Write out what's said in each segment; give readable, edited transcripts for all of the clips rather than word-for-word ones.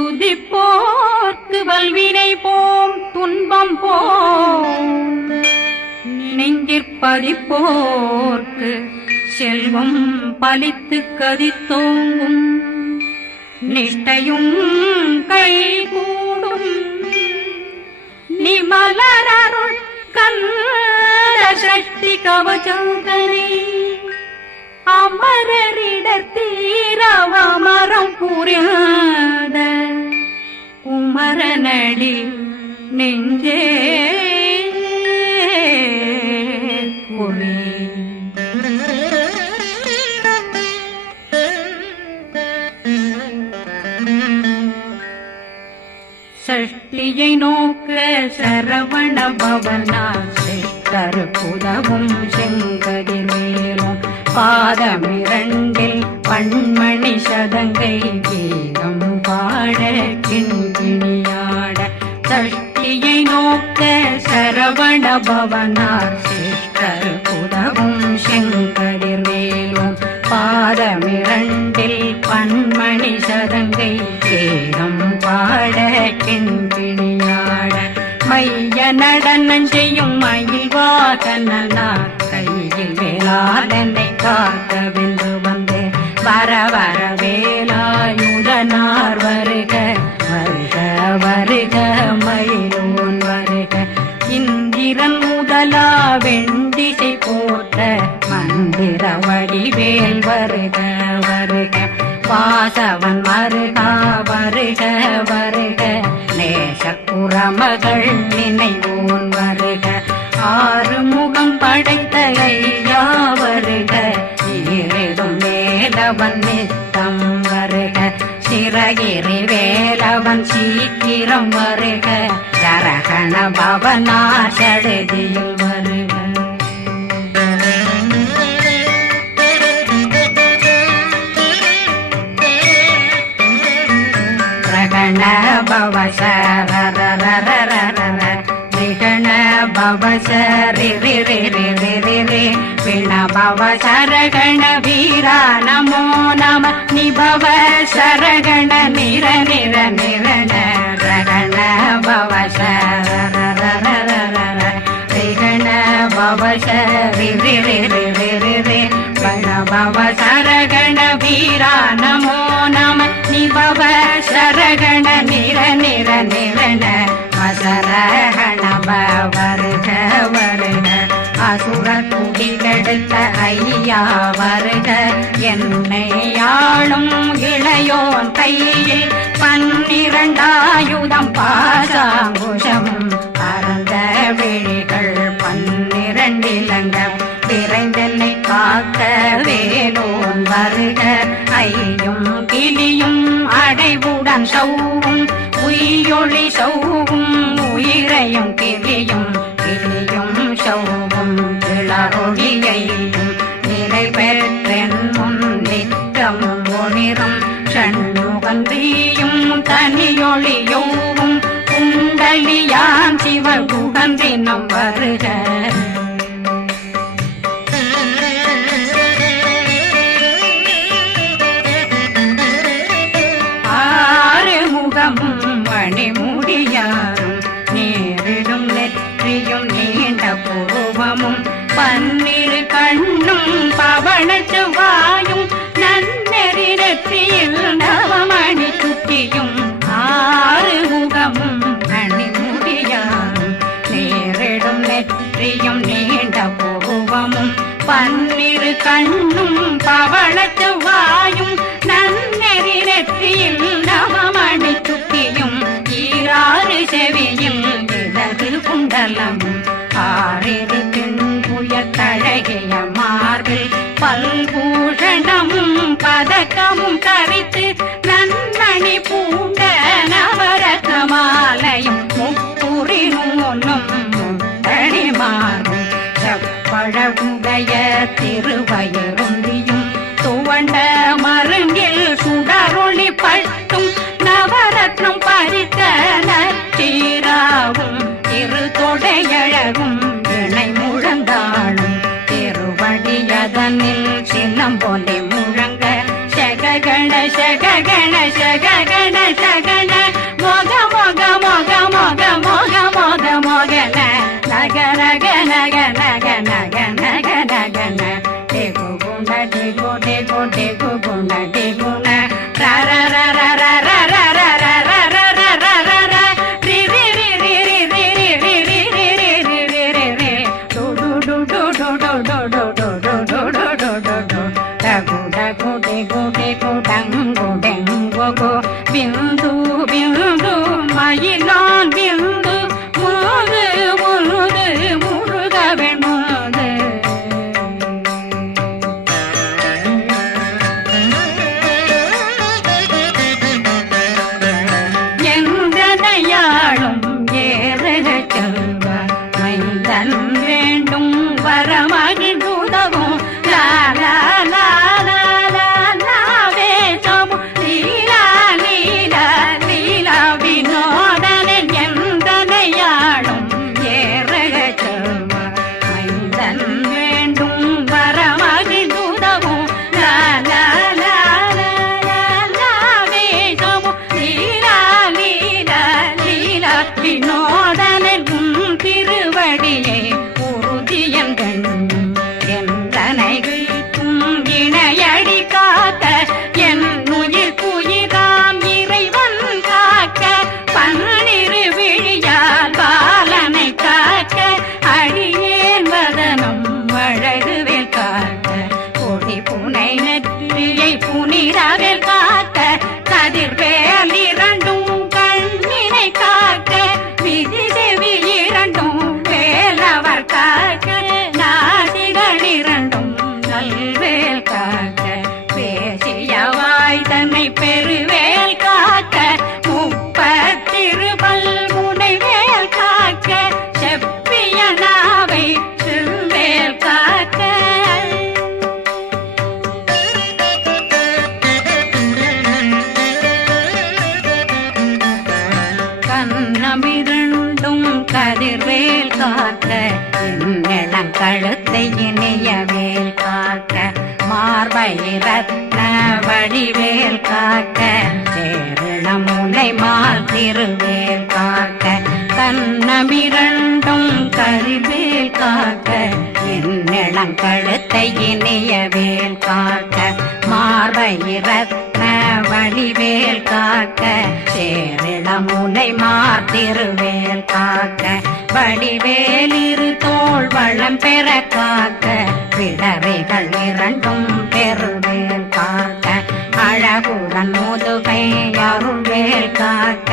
துதிப்போர்க்கு வல்வினை போம் துன்பம் போம் நெஞ்சிற்பதிப்போர்க்கு செல்வம் பலித்து கதித்தோங்கும் நிஷ்டையும் கைகூடும் நிமலரருள் கந்த சக்தி கவசந்தனை அமரரிடத்தீரவமரம் புரியாத குமரனடி நெஞ்சே பொறி சஷ்டியை நோக்க சரவண பவனா சிஷ்டர் புதவும் செங்கதிர் மேலும் பாதமிரண்டில் பண்மணி சதங்கை கீதம் பாட கிண்கிணியாட சஷ்டியை நோக்க சரவண பவனார் சிஷ்டர் புதவும் செங்கதிர் மேலும் பாதமிரண்டில் பண்மணி சதங்கை கீதம் பாட கிண்கிணியாட மைய நடனம் செய்யும் மயில் வாகனார் கையில் வேளாளனை காக்க வென்று வந்து வர வர வேலாயுதனார் வருக வருக வருக மயிலோன் வருக இந்திரன் முதலா வெண்டிசை போட்ட மந்திர வடிவேல் வருக வருக வாசவன் வருகா வருக வருக நேசக்குறமகள் நினைவோன் வருக ஆறுமுகம் படைத்த ஐயா வருக ஈரிடும் வேலவன் நித்தம் வருக சிறகிரி வேலவன் சீக்கிரம் வருக சரகண பவனா சடுதியில் வருக ரகண பவ சரரரரரரர விகண பவ சரி ரி ரி ரி ரி ரி ரி விண பவ சரகண வீரா நமோ நம நிபவ சரகண நிர நிர நிரண ரகண பவ சரரரரரர விகண பவ சரி ரி ரி ரி ரி ரி ரி விண பவ சரகண வீரா நமோ நம நிபவ சரகண நிர நிர நிரண அசரகண வருக வருக அசுர குடிகெடுத்த ஐயா வருக என்னை ஆளும் இளையோன் கையில் 12 பாசாங்குஷமும் பரந்த விழிகள் 12 இலங்க விரைந்தென்னை காக்க வேலோன் வருக ஐயும் கிளியும் அடைவுடன் சௌவும் உயிரொளி சௌவும் உயிரையும் கிளியும் கிளியும் சௌவும் இளரொளியையும் நிலை பெற்றென் முன் நித்தம் ஒளிரும் சண்முகந்தியும் தனியொளியோவும் குண்டலியான் சிவகுகந்தினம் வருக மணிமுடியாரும் நேரிடும் நெற்றியும் நீண்ட பூவமும் 12 கண்ணும் பவன செவ்வாயும் நன்னெறி நெற்றியில் நவமணி சுட்டியும் 6 முகமும் மணிமுடியாரும் நேரிடும் நெற்றியும் நீண்ட பூவமும் 12 கண்ணும் பவன செவ்வாயும் நன்னெறி நெற்றியில் நவமணி சுட்டியும் 6 செவியும் இடது குண்டலமும் 6 தின்புய தழகிய மார்பில் பல்பூஷணமும் பதக்கமும் தரித்து நன்மணி பூண்ட நவரத்ன மாலையும் முப்புரி நூலும் முத்தணி மாறும் செப்பழகுடைய திருவயருந்தியும் துவண்ட மருங்கில் சுடரொளி பட்டும் நவரத்னம் பறித்த நச்சீராவும் இரு தொடையழகும் இணை முழந்தாளும் திருவடியதனில் சின்னம் போலே முழங்க சககண சககண சககண சகண बिंदु बिंदु मयिलान बिंदु मुरुது मुरुது முருகவன் முருது எந்தனையாளும் ஏறுக செல்வார் மைந்தன் வேண்டும் வரமகிழ்ந்துதவும் லா லா லா புனிதவேல் காக்க கதிர்வேல் இரண்டும் கண்ணினை காக்க விதி செவி இரண்டும் வேலவர் காக்க நாசிகள் இரண்டும் நல்வேல் காக்க பேசிய வாய் தன்னை பெருவேல் காக்க முப்பத்திருபல் முனைவேல் காக்க செப்பிய நாவை செவ்வேல் காக்க கண்ணமிரண்டும் கதிர்வேல் காக்க இளம் கழுத்தை இணையவேல் காக்க மார்பை ரத்ன வடிவேல் காக்க சேரணம் முனை மால் திருவேல் காக்க கண்ணமிரண்டும் கதிர்வேல் காக்க இளம் கழுத்தை இணையவேல் காக்க மார்பை ரத்ன வடிவேல் காக்க சேரிளம் முனை மார்த்திருவேல் காக்க வடிவேல் இரு தோள் வளம் பெற காக்க பிடரைகள் இரண்டும் பெருவேல் காக்க அழகுடன் முதுகை அருள்வேல் காக்க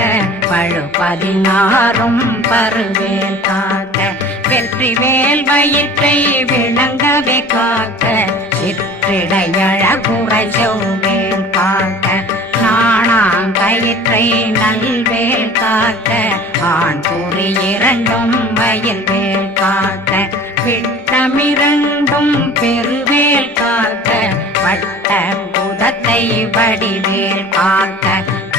பழு 16 பருவேல் காக்க வெற்றி வேல் வயிற்றை விளங்கவே காக்க சிற்றிடையழகுறை செவ்வேல் காக்க நாணாங்கயிற்றை நல்வேல் காக்க ஆண் குறி இரண்டும் வயல்வேல் காக்க விட்டமிரண்டும் பெருவேல் காக்க வட்ட புதத்தை வடிவேல் காக்க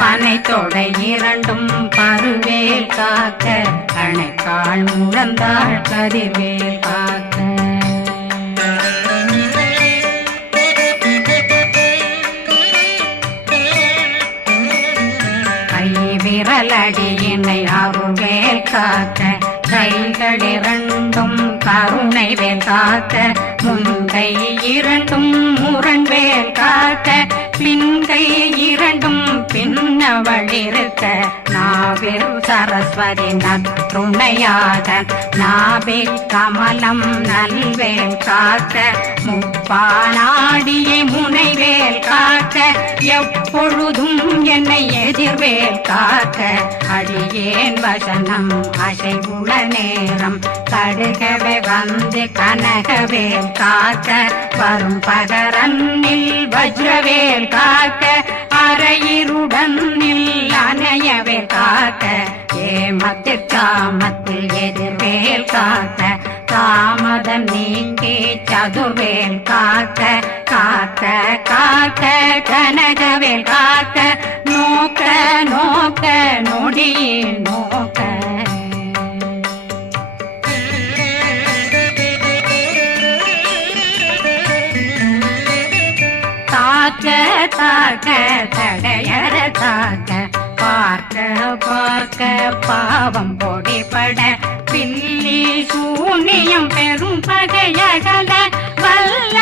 பனை தொடை இரண்டும் பருவேல் காக்க கணைக்கால் முழந்தாள் கதிர்வேல் காக்க விரலடியினை அருள்வேல் காக்க கைகள் இரண்டும் கருணை வேல் காக்க முன்கை இரண்டும் முரண்வேல் காக்க பின்கை இரண்டும் பின்னவளிருக்க நாவில் சரஸ்வதி நற்றுணையாக நாபி கமலம் நல்வேல் காக்க முப்பானாடியை முனைவேல் காக்க எப்பொழுதும் என்னை எதிர்வேல் காக்க அடியேன் வசனம் அசைவுள நேரம் கடுகவே வந்து கனகவேல் காக்க வரும் பகரன்னில் வஜ்ரவேல் காக்க அரையிருடன் அணையவேல் காக்க ஏமத்தில் காமத்தில் எதிர்வேல் காக்க தாமதம் நீக்கி சதுர்வேல் காக்க காக்க காக்க கனகவேல் காக்க நோக்க நோக்க நொடியில் நோக்க தாக்க தாக்க தடையற தாக்க பார்க்க பார்க்க பாவம் பொடிபட பில்லி சூனியம் பெரும் பகையகல வல்ல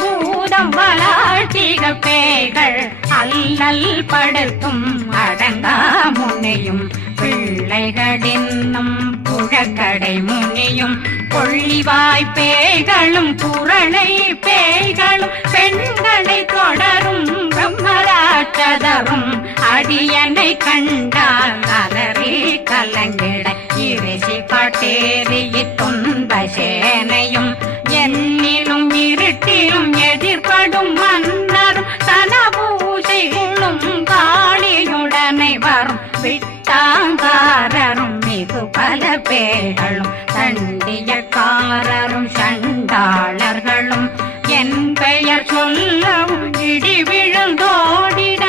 பூதம் வளா ஆட்டிக பேய்கள் அல்லல் படுத்தும் அடங்கா முனையும் பிள்ளைகளின்னும் புழக்கடை முனியும் கொள்ளிவாய் பேய்களும் குரளை பேய்களும் பெண்களை தொடரும் பிரம்மராட்சதரும் அடியனை கண்டால் அலறி கலங்கிட இரிசி காட்டேறிய துன்ப சேனையும் என்னிலும் இருட்டிலும் எதிர்படும் மன்னரும் தனபூசைகளும் காளியுடனை வரும் விட்டாங்காரரும் மிகு பல பேர்களும் தண்டியக்காரரும் சண்டாளர்களும் என் பெயர் சொல்லவும் இடி விழுந்தோடிட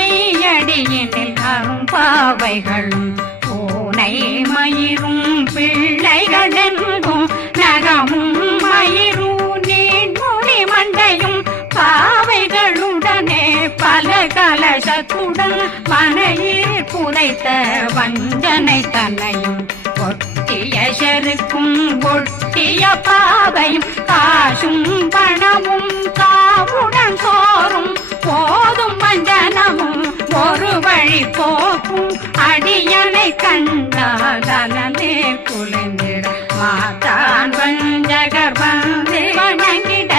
ஆனையடியினில் அரும்பாவைகளும் பூனை மயிரும் பிள்ளைகளெங்கும் நகமும் மயிரும் நீண்முடி மண்டையும் பாவைகளுடனே பல கலசத்துடன் மனையில் புதைத்த வஞ்சனை தன்னையும் ஒட்டிய செருக்கும் ஒட்டிய பாவையும் காசும் பணமும் காவுடன் சோறும் போதும் வஞ்சனமும் ஒரு வழி போக்கும் அடியனை கண்டாலே குலைந்திட மாதான் வஞ்சகர் வந்து வணங்கிட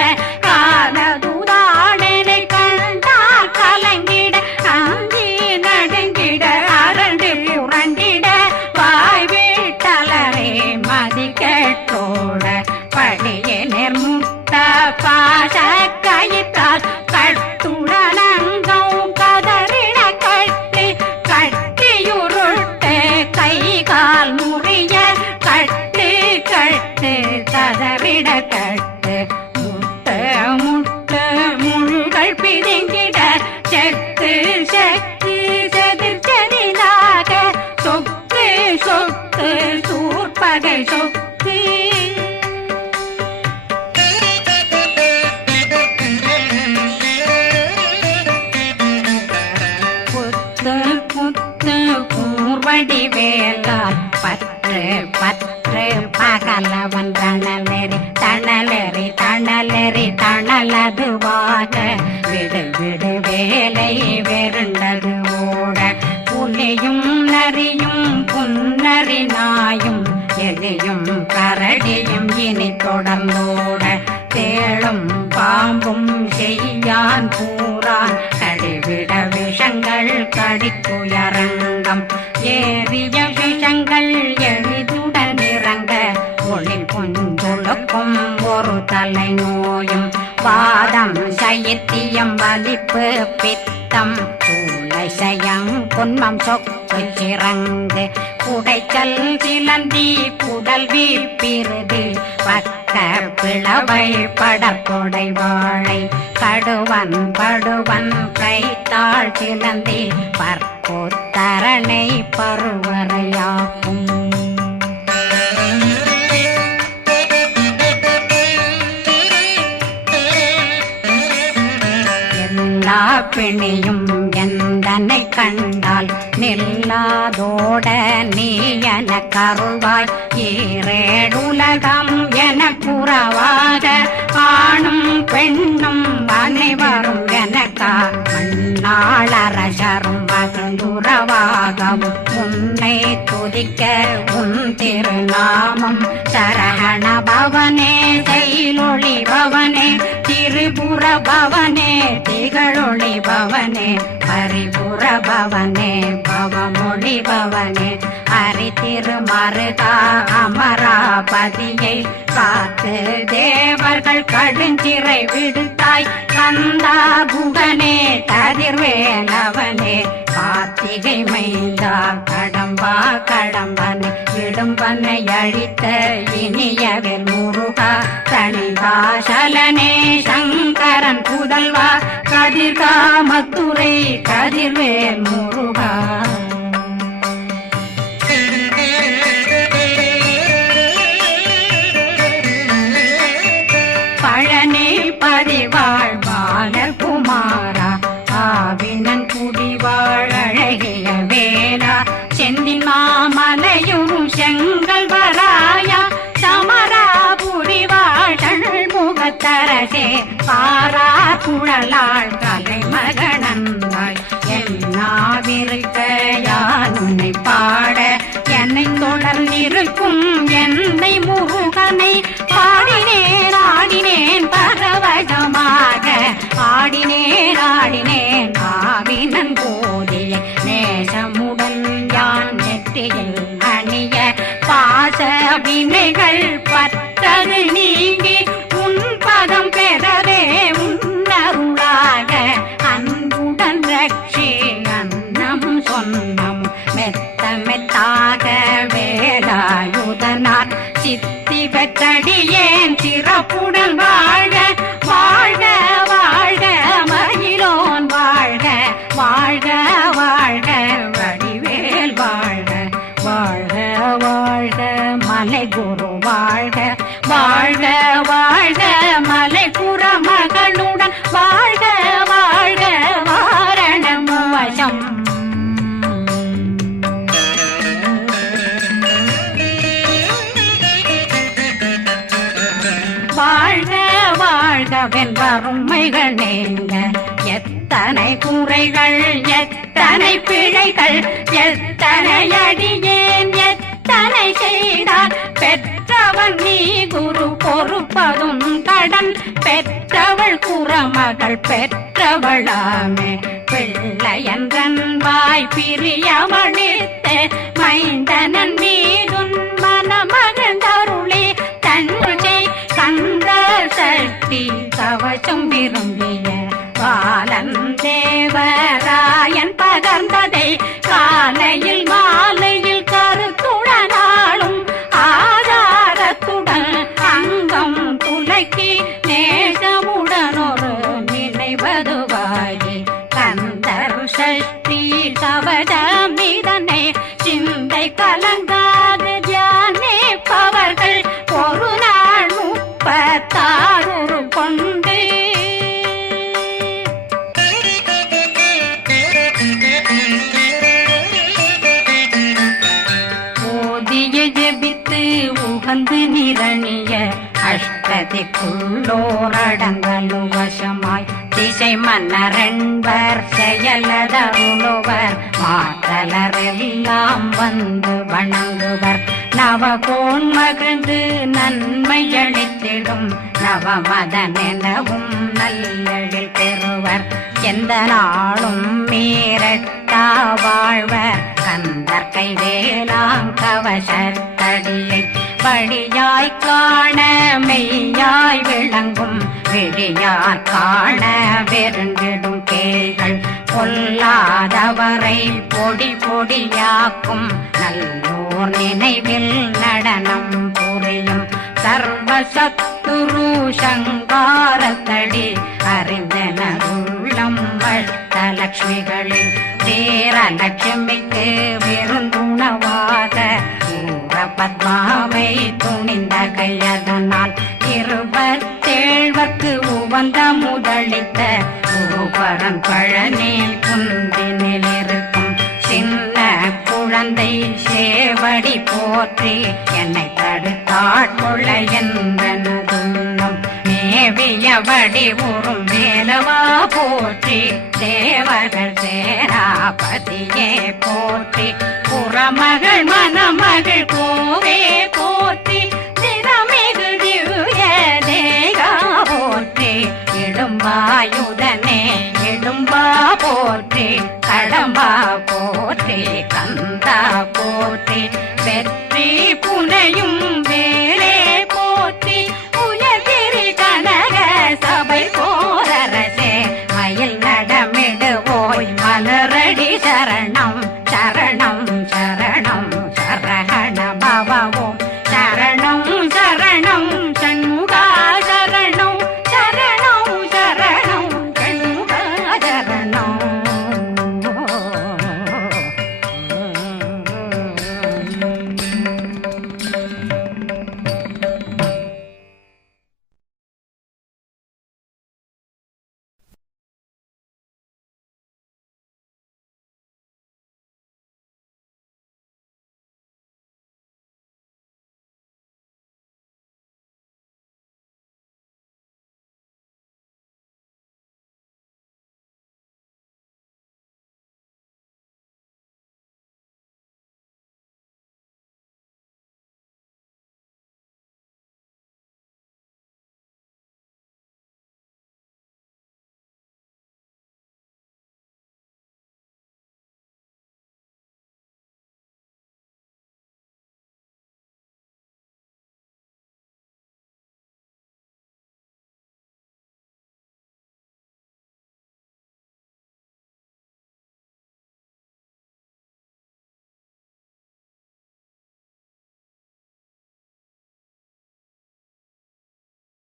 காலதுதாடனை கண்டால் கலங்கிட அஞ்சி நடுங்கிட அரண்டு புரண்டிட வாய் வீட்டலரே மதி கேட்டோட படியே நிர்முட்ட பாச கயிற்றால் கட்டுடனங்கும் கதறிட கட்டி கட்டியுருட்டு கை கால் முறிய கட்டு கட்டு கதறிட கட்டு முட்ட முட்ட முள்கள் பிதுங்கிட செக்கு செக்கு செதிர் செதிலாக சொக்கு சொக்கு சூர்பகை சொக்கு கூர்வடி வேலால் பற்று பற்று பகலவன் தணலெறி தணலெறி தணலெறி தணலதுவாக விடு விடு வேலை வெருண்டது ஓட புலியும் நரியும் புன்னரி நாயும் எலியும் கரடியும் இனி தொடர்ந்தோட தேளும் பாம்பும் செய்யான் பூரான் கடிவிட விஷங்கள் கடித்துயரங்கம் ஏறிய விஷங்கள் எளிதுடன் இறங்க ஒளி கொஞ்சொழுக்கும் ஒரு தலை நோயும் வாதம் சைத்தியம் வலிப்பு பித்தம் சயம் பொன்மம் சொக்கு சிறங்கு குடைச்சல் சிலந்தி குடல் வீப்பிருது பக்க பிளவை படற்கொடை வாழை கடுவன் படுவன் கைத்தாள் சிலந்தி பற்போத்தரணை பருவரையாக்கும் எல்லா பிணியும் எந்தனை கண்டால் நில்லாதோட நீ என கருள்வாய் ஈரேடுலகம் என புறவாக ஆணும் பெண்ணும் அனைவரும் எனக்கா மண்ணாளரசரும் மகிழ்ந்துறவாகவும் உன்னை துதிக்க உன் திருநாமம் சரகண பவனே செயலொளி பவனே திரிபுர பவனே திகழொளி பவனே பரிபுர பவனே பவமொழி பவனே ஹரி திருமருகா அமராபதியை காத்து தேவர்கள் கடுஞ்சிறை விடுத்தாய் கந்தா குகனே கதிர்வேலவனே கார்த்திகை மைந்தா கடம்பா கடம்பனை விடும்பனை அழித்த இனியவில் முருகா தனிகாசலனே சங்கரன் புதல்வா கதிர்காமத்துரை கதிர்வேல் முருகா பழனி பதிவாழ் பாலகுமாரா ஆவினன் குடிவாழ் அழகிய வேலா செந்தின் மாமலை குழலாள் கலைமகனந்தாய் என்னாவிருக்க யான் உன்னை பாட என்னை தொடர்ந்திருக்கும் என்னை முருகனை பாடினேன் ஆடினேன் பரவசமாக ஆடினேன் ஆடினேன் ஆவினன் போதிய நேசமுடன் யான் நெற்றியில் அணிய பாச வினைகள் பற்றது நீங்கி உன் பதம் பெறவே உன்னருளாக அன்புடன் ரட்சி அன்னம் சொன்னம் மெத்த மெத்தாக வேலாயுதனார் சித்தி பெற்றடியேன் சிறப்புடன் வாழ்க வாழ்க வாழ்க மயிலோன் வாழ்க வாழ்க வாழ்க வடிவேல் வாழ்க வாழ்க வாழ்க மலை குரு வாழ்க வாழ்க வாழ்க மலை புற மகளுடன் வாழ்க வாழ்க வாரணம் வசம் வாழ்க வாழ்க வென்றருமைகள் நீங்க எத்தனை குறைகள் எத்தனை பிழைகள் எத்தனை அடியேன் எத்தனை செய்தார் பெற்றவன் நீ குரு பொறுப்பதும் கடன் பெற்றவள் குறமகள் பெற்றவளாமே பிள்ளையன்றன் வாய் பிரியமளித்து மைந்தனன் மீதுன் மனமகந்தருளே தன்னை கந்த சக்தி கவசம் விரும்பிய பாலன் தேவராயன் பகர்ந்ததை காலையில் மாலையில் கருத்துடனாலும் ஆதாரத்துடன் அங்கம் துலக்கி நேசமுடனொரு நினைவதுவாகி கந்தர் சக்தி கவசம் இதனை சிந்தை கலங்காது தியானிப்பவர்கள் ஒரு நாள் 36 கொண்டு ஓதிய ஜெபித்து உகந்து நிரணிய அஷ்டதிக்குள்ளோரடங்கலும் வசமாய் திசை மன்னரென்பர் செயலதருளுவர் மாற்றலரெல்லாம் வந்து வணங்குவர் நவகோன் மகிழ்ந்து நன்மையளித்திடும் நவமதனெனவும் நல்லெழில் பெறுவர் எந்த நாளும் மீறட்டா வாழ்வர் கந்தர் கைவேலாம் கவசத்தடியை வழியாய் காண மெய்யாய் விளங்கும் விழியார் காண வெருண்டிடும் கேள்கள் பொல்லாதவரை பொடி பொடியாக்கும் நல்லோர் நினைவில் நடனம் புரியும் சர்வசத்துரு சங்காரத்தடி அறிந்தனருள்ளம் வட்டலட்சுமிகளில் தேரலட்சுமிக்கு விருந்துணவாத பத்மாவை துணிந்த கையதனால் 27 உவந்த முதலித்த குருபரன் பழனி குந்தினில் இருக்கும் சின்ன குழந்தை சேவடி போற்றி என்னை தடுத்தாட்கொள்ள என்றனதுள்ளம் மேவியபடி உறும் வேலவா போற்றி தேவர்கள் சேராபதியே போற்றி புறமகள் மணமகள் கோவே போற்றி திறமிகு திவ்ய தேகா போற்றி இடும்பாயுதனே இடும்பா போற்றி கடம்பா போற்றி கந்தா போற்றி வெற்றி புனையும்